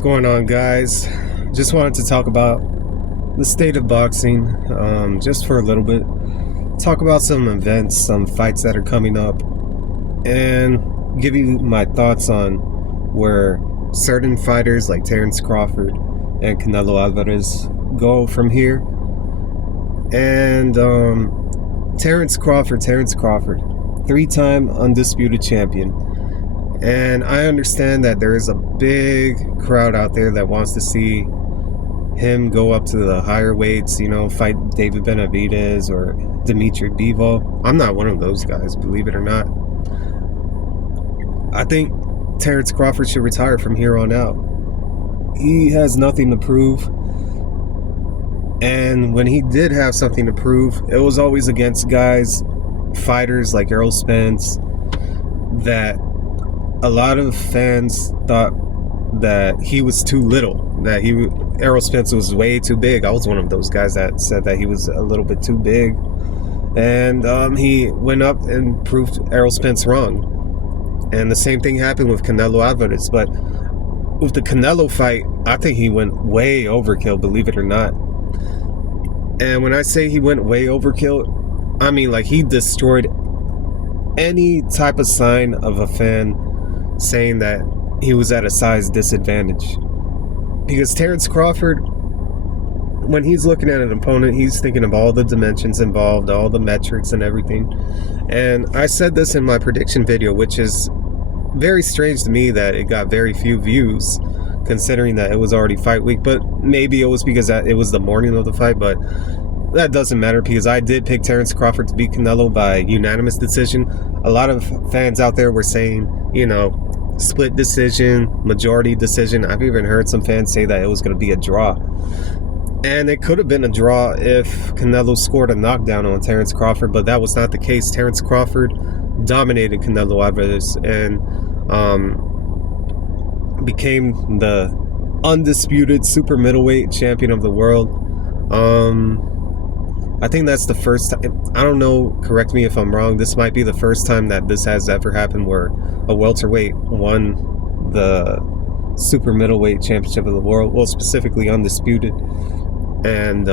What's going on, guys? Just wanted to talk about the state of boxing just for a little bit. Talk about some events, some fights that are coming up, and give you my thoughts on where certain fighters like Terence Crawford and Canelo Alvarez go from here. And Terence Crawford, three-time undisputed champion. And I understand that there is a big crowd out there that wants to see him go up to the higher weights, fight David Benavidez or Dimitri Bivol. I'm not one of those guys, believe it or not. I think Terence Crawford should retire from here on out. He has nothing to prove. And when he did have something to prove, it was always against fighters like Errol Spence, that a lot of fans thought that he was too little, that Errol Spence was way too big. I was one of those guys that said that he was a little bit too big. And he went up and proved Errol Spence wrong. And the same thing happened with Canelo Alvarez. But with the Canelo fight, I think he went way overkill, believe it or not. And when I say he went way overkill, I mean like he destroyed any type of sign of a fan saying that he was at a size disadvantage. Because Terence Crawford, when he's looking at an opponent, he's thinking of all the dimensions involved, all the metrics and everything. And I said this in my prediction video, which is very strange to me that it got very few views, considering that it was already fight week. But maybe it was because it was the morning of the fight, but that doesn't matter, because I did pick Terence Crawford to beat Canelo by unanimous decision. A lot of fans out there were saying, split decision, majority decision. I've even heard some fans say that it was going to be a draw. And it could have been a draw if Canelo scored a knockdown on Terence Crawford, but that was not the case. Terence Crawford dominated Canelo Alvarez and became the undisputed super middleweight champion of the world. I think that's the first time, I don't know, correct me if I'm wrong, this might be the first time that this has ever happened where a welterweight won the super middleweight championship of the world, well, specifically undisputed. And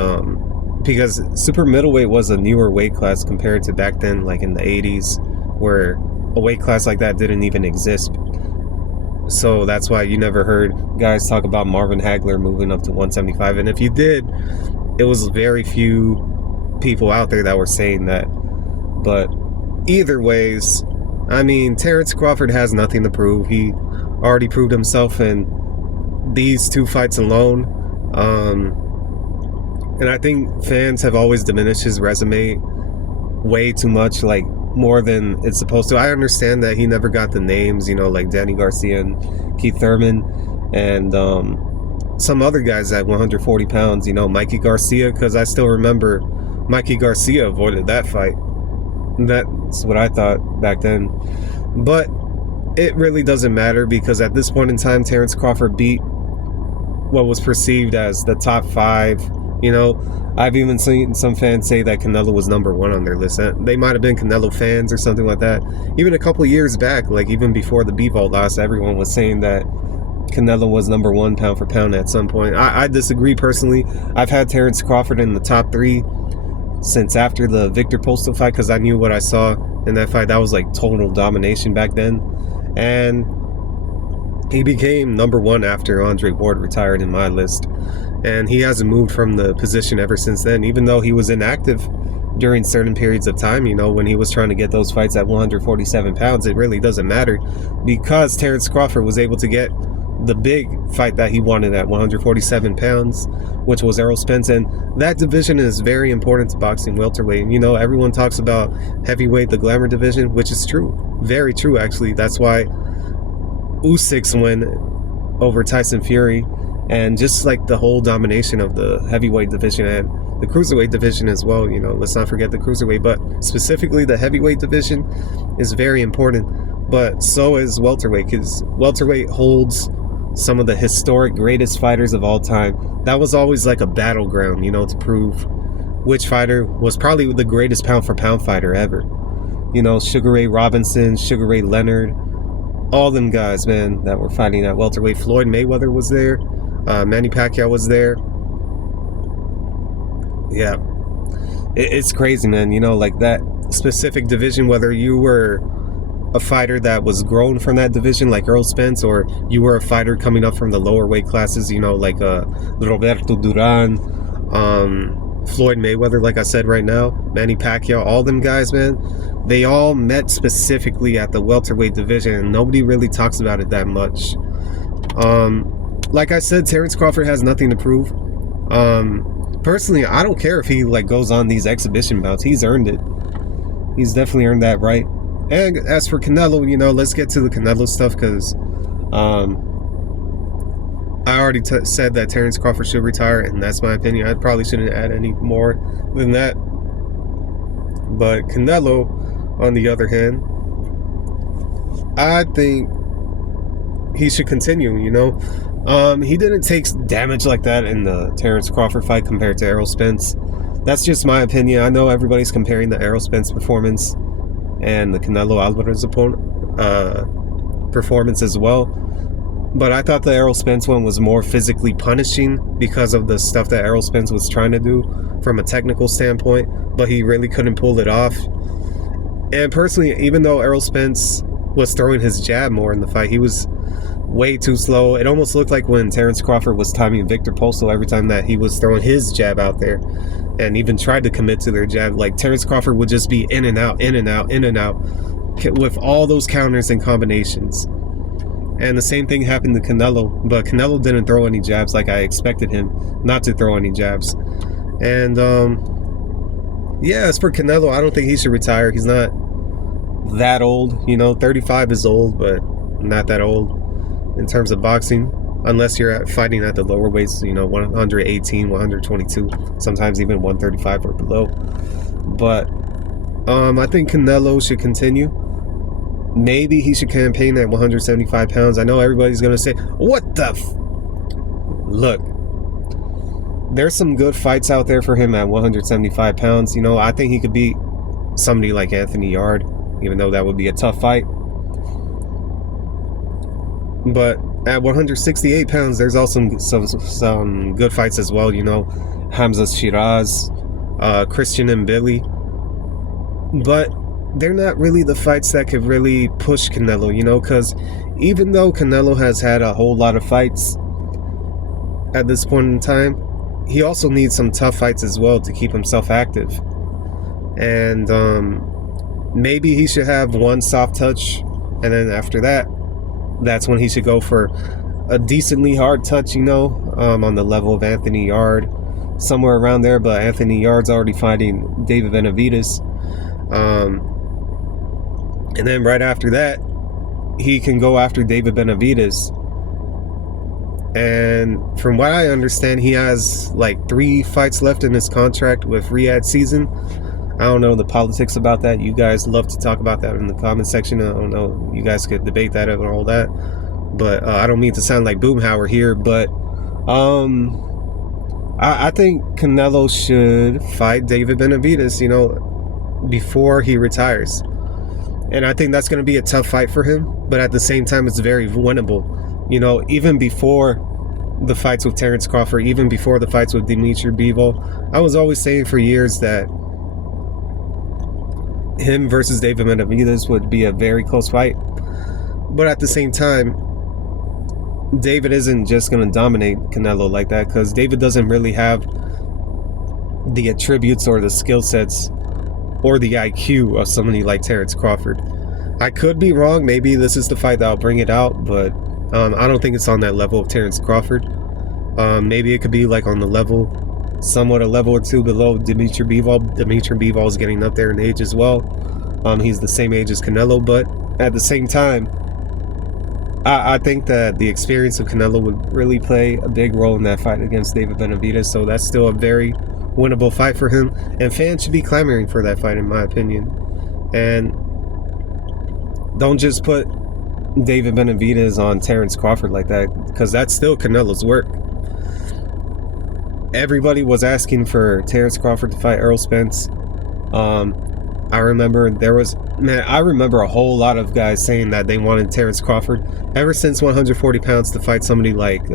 because super middleweight was a newer weight class compared to back then, like in the 80s, where a weight class like that didn't even exist. So that's why you never heard guys talk about Marvin Hagler moving up to 175. And if you did, it was very few people out there that were saying that. But either ways, I mean, Terence Crawford has nothing to prove. He already proved himself in these two fights alone. And I think fans have always diminished his resume way too much, like more than it's supposed to. I understand that he never got the names, like Danny Garcia and Keith Thurman and some other guys at 140 pounds, Mikey Garcia, because I still remember Mikey Garcia avoided that fight. That's what I thought back then. But it really doesn't matter, because at this point in time, Terence Crawford beat what was perceived as the top 5. I've even seen some fans say that Canelo was number 1 on their list. They might have been Canelo fans or something like that. Even a couple of years back, like even before the Bivol loss, everyone was saying that Canelo was number 1 pound for pound at some point. I disagree personally. I've had Terence Crawford in the top 3 since after the Victor Postol fight, because I knew what I saw in that fight. That was like total domination back then. And he became number 1 after Andre Ward retired in my list. And he hasn't moved from the position ever since then, even though he was inactive during certain periods of time, when he was trying to get those fights at 147 pounds. It really doesn't matter, because Terence Crawford was able to get the big fight that he wanted at 147 pounds, which was Errol Spence. And that division is very important to boxing, welterweight. And everyone talks about heavyweight, the glamour division, which is true, very true actually. That's why Usyk's win over Tyson Fury, and just like the whole domination of the heavyweight division and the cruiserweight division as well. Let's not forget the cruiserweight, but specifically the heavyweight division is very important. But so is welterweight, because welterweight holds some of the historic greatest fighters of all time. That was always like a battleground, to prove which fighter was probably the greatest pound for pound fighter ever. Sugar Ray Robinson, Sugar Ray Leonard, all them guys, man, that were fighting at welterweight. Floyd Mayweather was there. Manny Pacquiao was there. Yeah. It's crazy, man. You know, like that specific division, whether you were a fighter that was grown from that division like Earl Spence, or you were a fighter coming up from the lower weight classes, you know, like Roberto Duran, Floyd Mayweather, like I said right now, Manny Pacquiao, all them guys, man, they all met specifically at the welterweight division, and nobody really talks about it that much. Like I said, Terence Crawford has nothing to prove. Personally, I don't care if he like goes on these exhibition bouts. He's earned it. He's definitely earned that right. And as for Canelo, you know, let's get to the Canelo stuff, because I already said that Terence Crawford should retire, and that's my opinion. I probably shouldn't add any more than that. But Canelo, on the other hand, I think he should continue, you know. He didn't take damage like that in the Terence Crawford fight compared to Errol Spence. That's just my opinion. I know everybody's comparing the Errol Spence performance and the Canelo Alvarez performance as well. But I thought the Errol Spence one was more physically punishing because of the stuff that Errol Spence was trying to do from a technical standpoint, but he really couldn't pull it off. And personally, even though Errol Spence was throwing his jab more in the fight, he was way too slow. It almost looked like when Terence Crawford was timing Victor Postol every time that he was throwing his jab out there and even tried to commit to their jab. Like, Terence Crawford would just be in and out, in and out, in and out with all those counters and combinations. And the same thing happened to Canelo, but Canelo didn't throw any jabs like I expected him not to throw any jabs. And yeah, as for Canelo, I don't think he should retire. He's not that old, you know. 35 is old, but not that old in terms of boxing, unless you're fighting at the lower weights, you know, 118, 122, sometimes even 135 or below. But I think Canelo should continue. Maybe he should campaign at 175 pounds. I know everybody's going to say, what the Look, there's some good fights out there for him at 175 pounds. You know, I think he could beat somebody like Anthony Yard, even though that would be a tough fight. But at 168 pounds, there's also some good fights as well. You know, Hamza Shiraz, Christian and Billy. But they're not really the fights that could really push Canelo, you know, because even though Canelo has had a whole lot of fights at this point in time, he also needs some tough fights as well to keep himself active. And maybe he should have one soft touch, and then after that, that's when he should go for a decently hard touch, you know, on the level of Anthony Yard, somewhere around there. But Anthony Yard's already fighting David Benavidez. And then right after that, he can go after David Benavidez. And from what I understand, he has like 3 fights left in his contract with Riyadh Season. I don't know the politics about that. You guys love to talk about that in the comment section. I don't know. You guys could debate that and all that. But I don't mean to sound like Boomhauer here. But I think Canelo should fight David Benavidez, you know, before he retires. And I think that's going to be a tough fight for him. But at the same time, it's very winnable. You know, even before the fights with Terence Crawford, even before the fights with Dimitri Bivol, I was always saying for years that him versus David Benavidez would be a very close fight. But at the same time, David isn't just going to dominate Canelo like that, because David doesn't really have the attributes or the skill sets or the IQ of somebody like Terence Crawford. I could be wrong. Maybe this is the fight that'll bring it out, but I don't think it's on that level of Terence Crawford. Maybe it could be like on the level, somewhat a level or two below Dimitri Bivol. Dimitri Bivol is getting up there in age as well. He's the same age as Canelo, but at the same time, I think that the experience of Canelo would really play a big role in that fight against David Benavidez. So that's still a very winnable fight for him, and fans should be clamoring for that fight, in my opinion. And don't just put David Benavidez on Terence Crawford like that, because that's still Canelo's work. Everybody was asking for Terence Crawford to fight Earl Spence. I remember I remember a whole lot of guys saying that they wanted Terence Crawford ever since 140 pounds to fight somebody like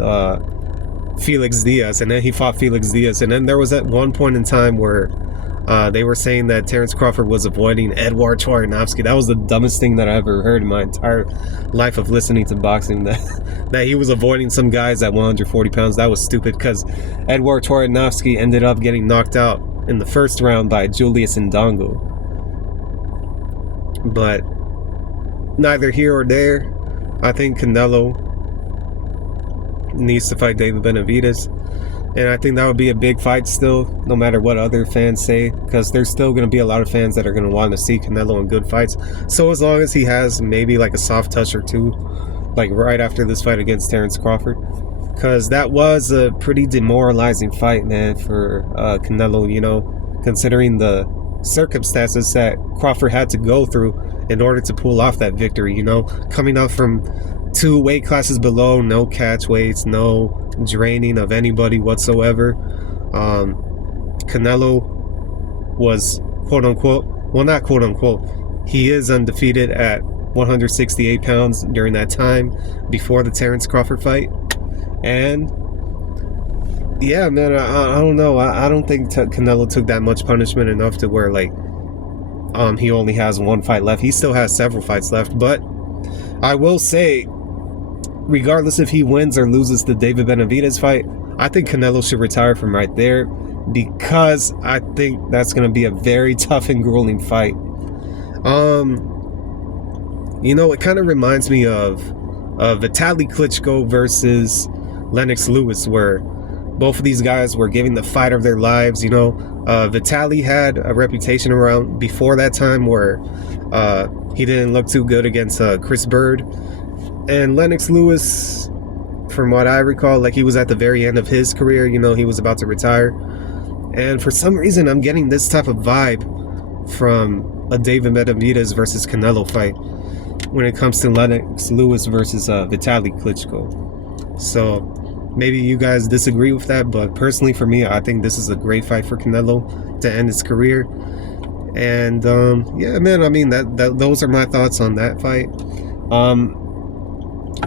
Felix Diaz, and then he fought Felix Diaz, and then there was at one point in time where they were saying that Terence Crawford was avoiding Edward Troyanovsky. That was the dumbest thing that I ever heard in my entire life of listening to boxing, that he was avoiding some guys at 140 pounds. That was stupid, because Edward Troyanovsky ended up getting knocked out in the first round by Julius Ndongo. But neither here or there. I think Canelo needs to fight David Benavidez, and I think that would be a big fight still, no matter what other fans say, because there's still going to be a lot of fans that are going to want to see Canelo in good fights. So as long as he has maybe like a soft touch or two, like right after this fight against Terence Crawford, because that was a pretty demoralizing fight, man, for Canelo, you know, considering the circumstances that Crawford had to go through in order to pull off that victory, you know, coming up from 2 weight classes below, no catch weights, no draining of anybody whatsoever. Canelo was quote unquote, well, not quote unquote, he is undefeated at 168 pounds during that time before the Terence Crawford fight. And yeah, man, I don't know. I don't think Canelo took that much punishment enough to where, like, he only has 1 fight left. He still has several fights left. But I will say, regardless if he wins or loses the David Benavidez fight, I think Canelo should retire from right there, because I think that's going to be a very tough and grueling fight. You know, it kind of reminds me of Vitaly Klitschko versus Lennox Lewis, where both of these guys were giving the fight of their lives. You know, Vitaly had a reputation around before that time where he didn't look too good against Chris Bird. And Lennox Lewis, from what I recall, like, he was at the very end of his career. You know, he was about to retire. And for some reason, I'm getting this type of vibe from a David Benavidez versus Canelo fight when it comes to Lennox Lewis versus Vitaly Klitschko. So maybe you guys disagree with that, but personally for me, I think this is a great fight for Canelo to end his career. And yeah, man, I mean, those are my thoughts on that fight.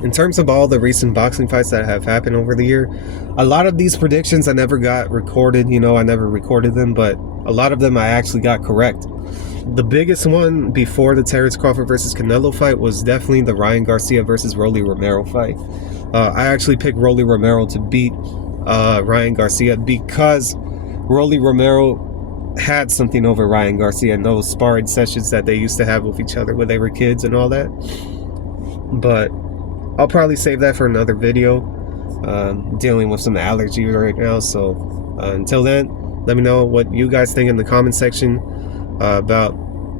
In terms of all the recent boxing fights that have happened over the year, a lot of these predictions I never got recorded. You know, I never recorded them, but a lot of them I actually got correct. The biggest one before the Terence Crawford versus Canelo fight was definitely the Ryan Garcia versus Rolly Romero fight. I actually picked Rolly Romero to beat Ryan Garcia because Rolly Romero had something over Ryan Garcia in those sparring sessions that they used to have with each other when they were kids and all that. But I'll probably save that for another video. Dealing with some allergies right now, so until then, let me know what you guys think in the comment section about,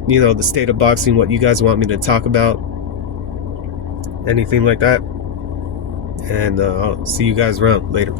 you know, the state of boxing, what you guys want me to talk about, anything like that. And I'll see you guys around later.